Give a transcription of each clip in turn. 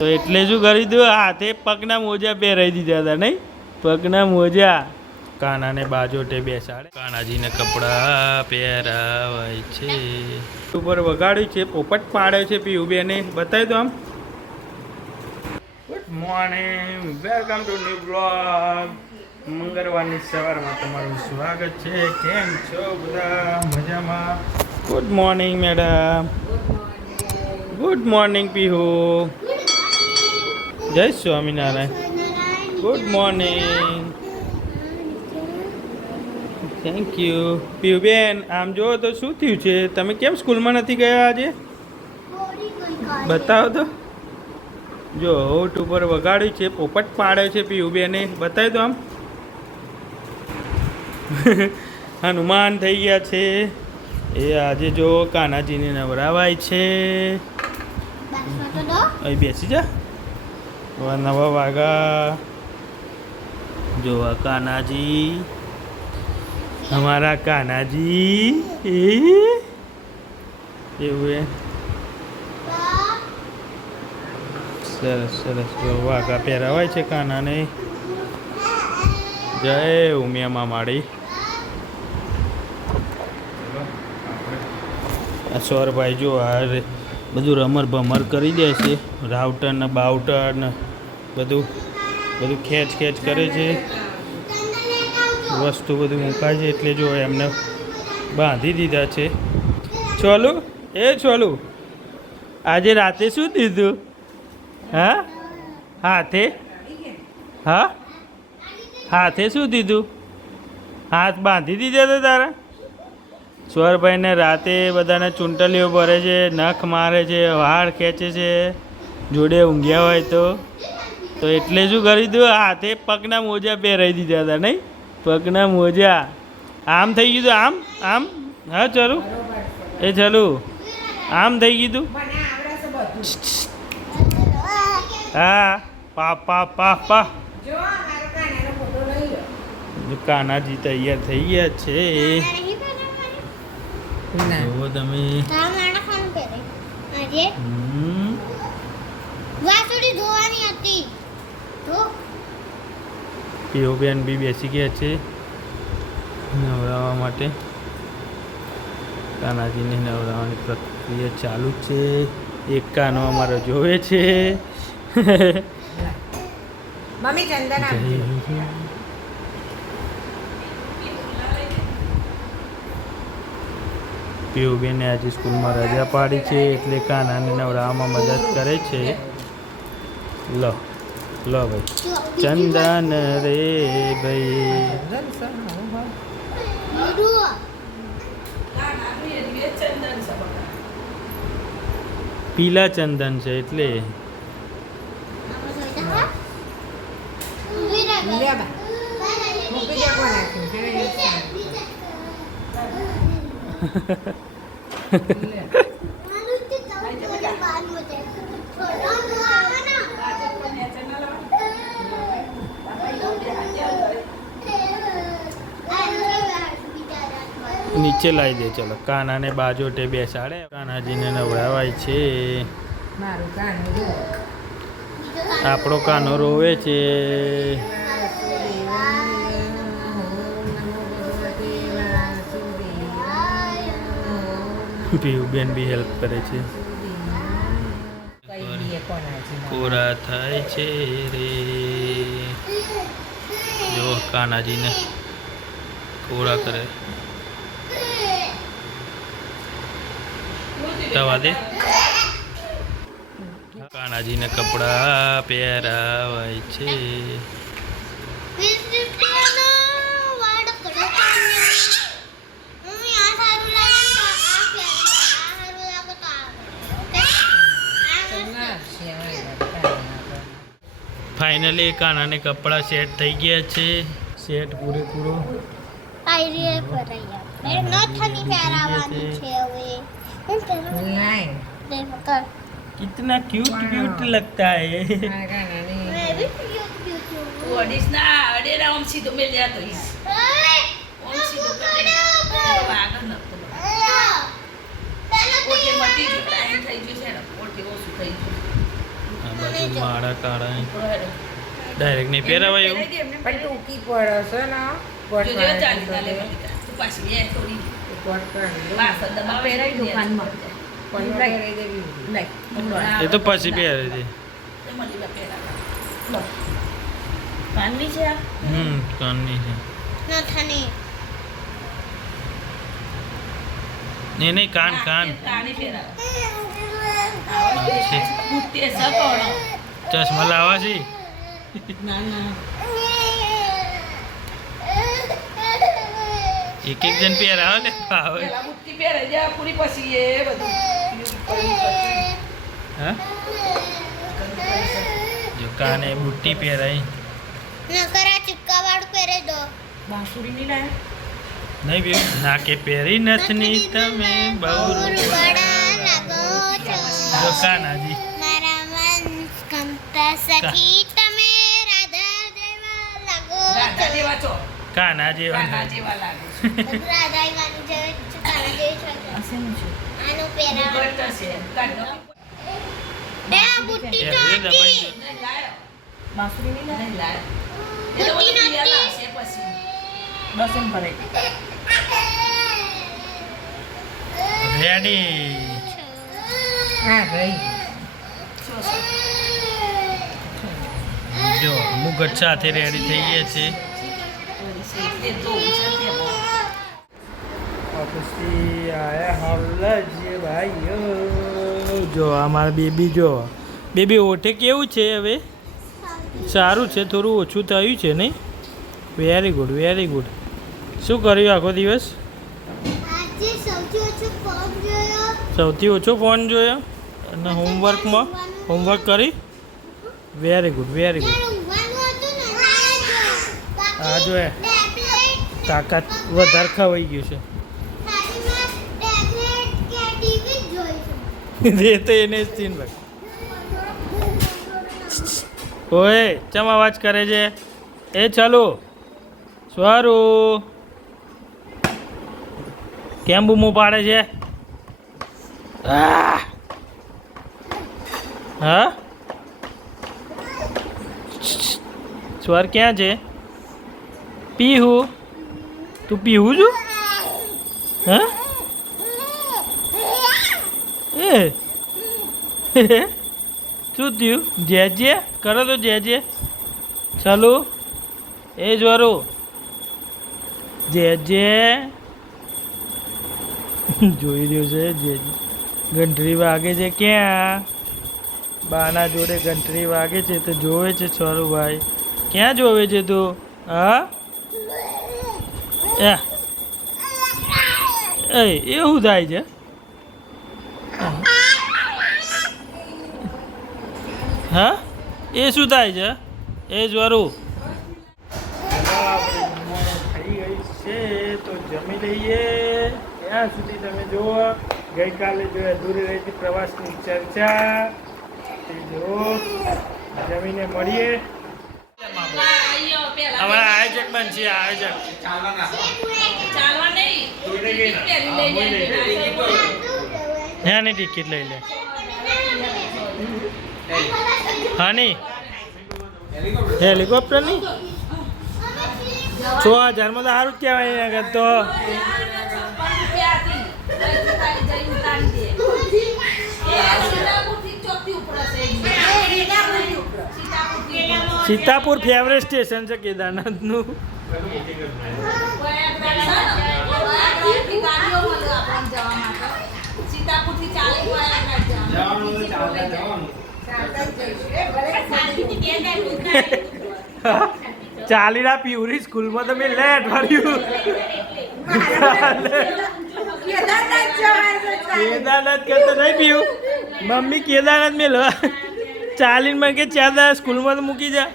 તો એટલે શું કરી દઉં, હાથે પગના મોજા પહેરાવી દીધા હતા નહીં, પગના મોજા. કાનાને બાજોટે બેસાડે, કાનાજીને કપડાં પહેરાવાય છે. ઉપર વગાડ્યું છે, પોપટ પાડે છે પીયુબેને. બતાવી દો આમ. Good morning, welcome to new blog. મંગળવારની સવારમાં તમારું સ્વાગત છે. કેમ છો બધા? મજામાં? Good morning madam. Good morning Pihu. જય Swaminarayan. Good morning. Thank you. Piyuben આમ જુઓ તો શું થયું છે? તમે કેમ સ્કૂલમાં નથી ગયા આજે? બતાવો તો. જો હોટ ઉપર વગાડ્યું છે, પોપટ પાડે છે પીયુબેને. બતાવી દો આમ. હનુમાન થઈ ગયા છે એ. આજે જો કાનાજીને નવરાવાય છે. અહીં બેસી જા. નવા વાગા. જો આ કાનાજી, हमारा कानाजी. એવું સરસ સરસ. જો વાઘા પહેરાવાય છે કાનાને. જય ઉમિયામાં માડી. આ સોરભાઈ જો આ બધું રમર ભમર કરી દે છે. રાઉટર ને બાઉટર ને બધું ખેંચ કરે છે. વસ્તુ બધું મુકાય છે એટલે જો એમને બાંધી દીધા છે. ચોલું ચોલું, આજે રાતે શું દીધું? હા હાથે હાથે શું દીધું? હાથ બાંધી દીધા હતા તારા? સ્વરભાઈને રાતે બધાને ચૂંટલીઓ ભરે છે, નખ મારે છે, વાળ ખેંચે છે જોડે ઊંઘ્યા હોય તો એટલે શું કરી દઉં, હાથે પગના મોજા પહેરાવી દીધા હતા નહીં, પગના મોજા. આમ થઈ ગયું આમ આમ. હા ચાલુ એ ચાલુ આમ થઈ ગયું. હા પા પા પા પા. કાનાજી તૈયાર થઈ ગયા છે. જુઓ તમે. પીયુબેન બી બેસી ગયા છે નવડાવવા માટે. કાનાજીને નવડાવવાની પ્રક્રિયા ચાલુ છે. એક કાનો અમારો જોવે છે. પીયુબેને આજે સ્કૂલમાં રજા પાડી છે એટલે કાનાને નવડાવવામાં મદદ કરે છે. લો ભાઈ ચંદન રે ભાઈ. પીલા ચંદન છે એટલે. નીચે લાવી દે. ચલો કાનાને બાજોટે બેસાડે. કાનાજીને નવડાવાય છે. આપણો કાનો રોવે છે. પીયુબેન બી હેલ્પ કરે છે. કોરા થાય છે રે. જો કાનાજીને કોરા કરે. દવા દે. કાનાજીને કપડાં પહેરાવાય છે. ફાઇનલી કાનાને કપડાં સેટ થઈ ગયા છે. સેટ પૂરેપૂરો. कितना क्यूट लगता है. બાજુ માળા કાળા ડાયરેક્ટ નહીં પહેરાવાય એવું પણ ટૂંકી પડે છે ને કોટ એ તો પછી પહેરે છે કાનની છે આ કાનની છે નથની નહીં નહીં કાન કાન કાની પહેરાવે છે. બુટ્ટી સકોણો ચશ્મા લાવવા છે ના ના એક એક જણ પહેરાવે ને ભાવે પેલા બુટ્ટી પહેરે છે પૂરી પછી એ બધું હા જો કાને બુટ્ટી પહેરાય નકરા ચિક્કા વાળું પહેરે દો બાંસુરી ની લાય નહીં બે નાકે પહેરી નથની તમે બહુ બડા લાગો છો જો કાનાજી મારા મન ગમતા સખી તમે રાધા જેવા લાગો રાધા જેવા છો કાના જેવા રાધા જેવા લાગે રાધા ઈવાની જેવી છો કાના જેવી છો આનું પહેરાવ ગટ છે કાઢો બે આ બુટ્ટી તો એ દબાઈ હતી નહીં લાયો બાંસુરી ની નહીં લાયો એ તો બુટ્ટી બધું નથી. લાવશે પછી બસ એમ ભરાઈ રેડી હા ભાઈ જો મુગટ સાથે રેડી થઈ ગયા છે એ તો છે ઓફિસથી આયા હાલ જે ભાઈઓ જો અમારા બેબી જો બેબી ઓઠે કેવું છે હવે સારું છે થોડું ઓછું થયું છે નહીં વેરી ગુડ વેરી ગુડ શું કર્યું આખો દિવસ આજે સૌથી ઓછો ફોન જોયો સૌથી ઓછો ફોન જોયો અને હોમવર્કમાં હોમવર્ક કરી વેરી ગુડ વેરી ગુડ ઊંઘવાનું હતું ને આ જો એ ટેબ્લેટ તાકાત વધારે ખવાઈ ગયું છે થાળીમાં ટેબ્લેટ કે ટીવી જોઈશું એ તો એને જ સીન ભાઈ ઓય ચમ અવાજ કરે છે એ ચાલો સ્વરું કેમ બૂમો પાડે છે આહ! હા સ્વર ક્યાં છે પીહુ તું પીહું છું હા એ શું થયું જે જે કરો તો જે જે ચાલો એ જ્વારો જે જે જોઈ રહ્યો છે જે ઘંટડી વાગે છે ક્યાં બાના જોડે ઘંટડી વાગે છે તો જોવે છે છોરુભાઈ ક્યાં જોવે છે તું હા એ એવું થાય છે હા એ શું થાય છે એ જ્વારું થઈ ગઈ છે તો જમી લઈએ ત્યાં સુધી તમે જુઓ ગઈકાલે જો અધૂરી રહી હતી પ્રવાસની ચર્ચા તે જુઓ જમીને મળીએ અમારા આયોજક બનશે આયોજક ચાલવા નહીં હા ની ટિકિટ લઈ લે હા ની હેલિકોપ્ટર ની 6000 માં તો સારું જ કહેવાય એના કરતા તો સીતાપુર ફેવરેટ સ્ટેશન છે કેદારનાથનું ચાલીના પ્યુરી સ્કૂલમાં તો મેં લે અઠવાડિયું કેદારનાથ કરતો નહીં પીવું મમ્મી કેદારનાથ મેં લો ચાલીને મને કે 4 દાડા સ્કૂલમાં તો મૂકી જા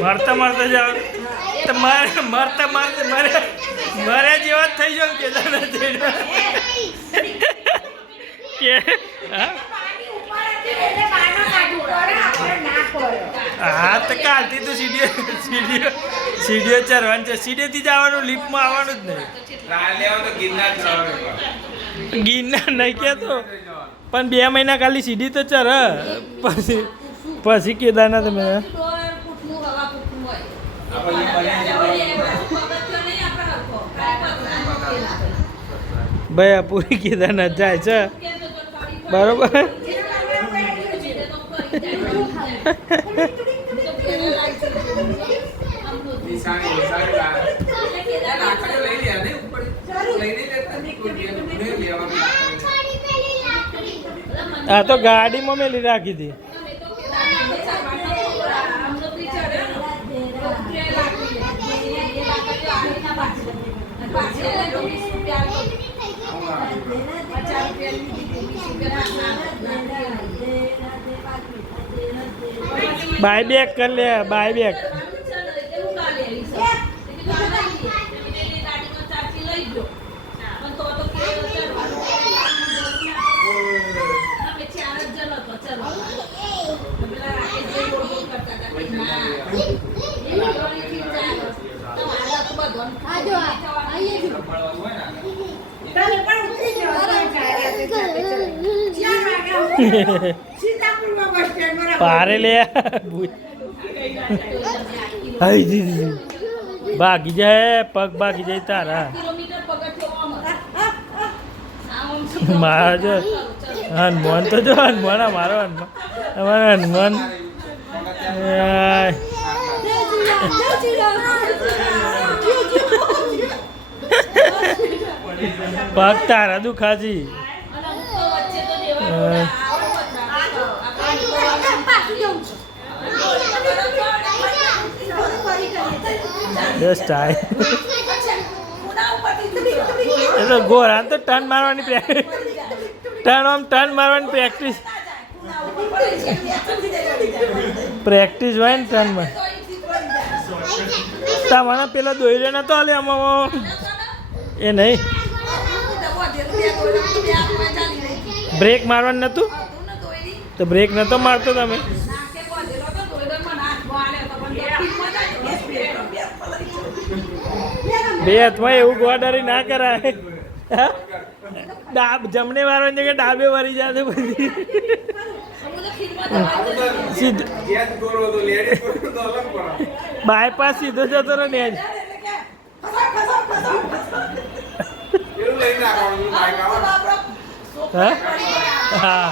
મરતા મરતા જાવ તો મારે મરતા મરતા મારે જેવા જ થઈ જાવ કેદારનાથ કે હા હા તો કાલથી તો સીડીઓ ચરવાનું છે. સીડીઓથી જવાનું, લિફ્ટમાં આવવાનું જ નહીં. ગિરનાર નહીં કહેતો, પણ 2 મહિના ખાલી સીડી તો ચર, પછી કેદારનાથ મેં ભાઈ પૂરી કેદારનાથ જાય છે બરોબર. હા તો ગાડીમાં મેલી રાખી હતી. બાય બેક કર લે, બાય બેક. પારે લે ભાગી જાય, પગ ભાગી જાય તારા. મારા જો હનુમાન તો જો હનુમાન, અમારો હનુમાન, અમારો હનુમાન. પગ તારા દુખાજી. જસ્ટ આય એ તો ગોરા તો ટર્ન મારવાની ટર્ન મારવાની પ્રેક્ટિસ હોય ને ટર્નમાં. તમારા પેલા દોઈ નતો આલે આમાં એ નહીં, બ્રેક મારવાનું નતું તો બ્રેક નતો મારતો તમે. બે હાથમાં એવું ગોડારી ના કરાય. જમણે વાળવાની જગ્યાએ ડાબે વળી જાય બધી. બાયપાસ સીધો જતો રહે ને. હા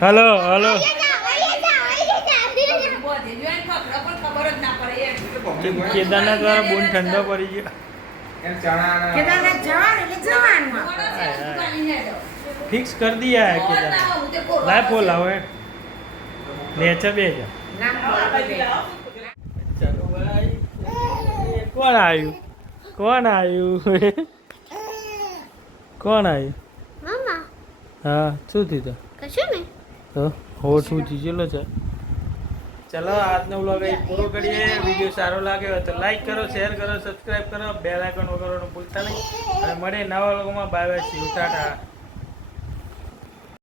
હલો હલો કેદારનાથ વાળા બહુ ઠંડો પડી ગયો. ફિક્સ કરી દિયા કેદારનાથ. લાય ફોન લાવો નેચર બે જા. ચાલો ભાઈ, કોણ આવ્યું કોણ આવ્યું કોણ આવ્યું? મામા. હા શું થયું તો? કશું નહીં. તો હોટ શું ચીજેલો છે. ચલો આજનો વ્લોગ અહીં પૂરો કરીએ. વિડીયો સારો લાગ્યો હોય તો લાઈક કરો, શેર કરો, સબસ્ક્રાઈબ કરો, બેલ આઇકન વગરનું ભૂલતા નહીં. અને મળે નવા વ્લોગમાં. Bye bye, C you, Tata.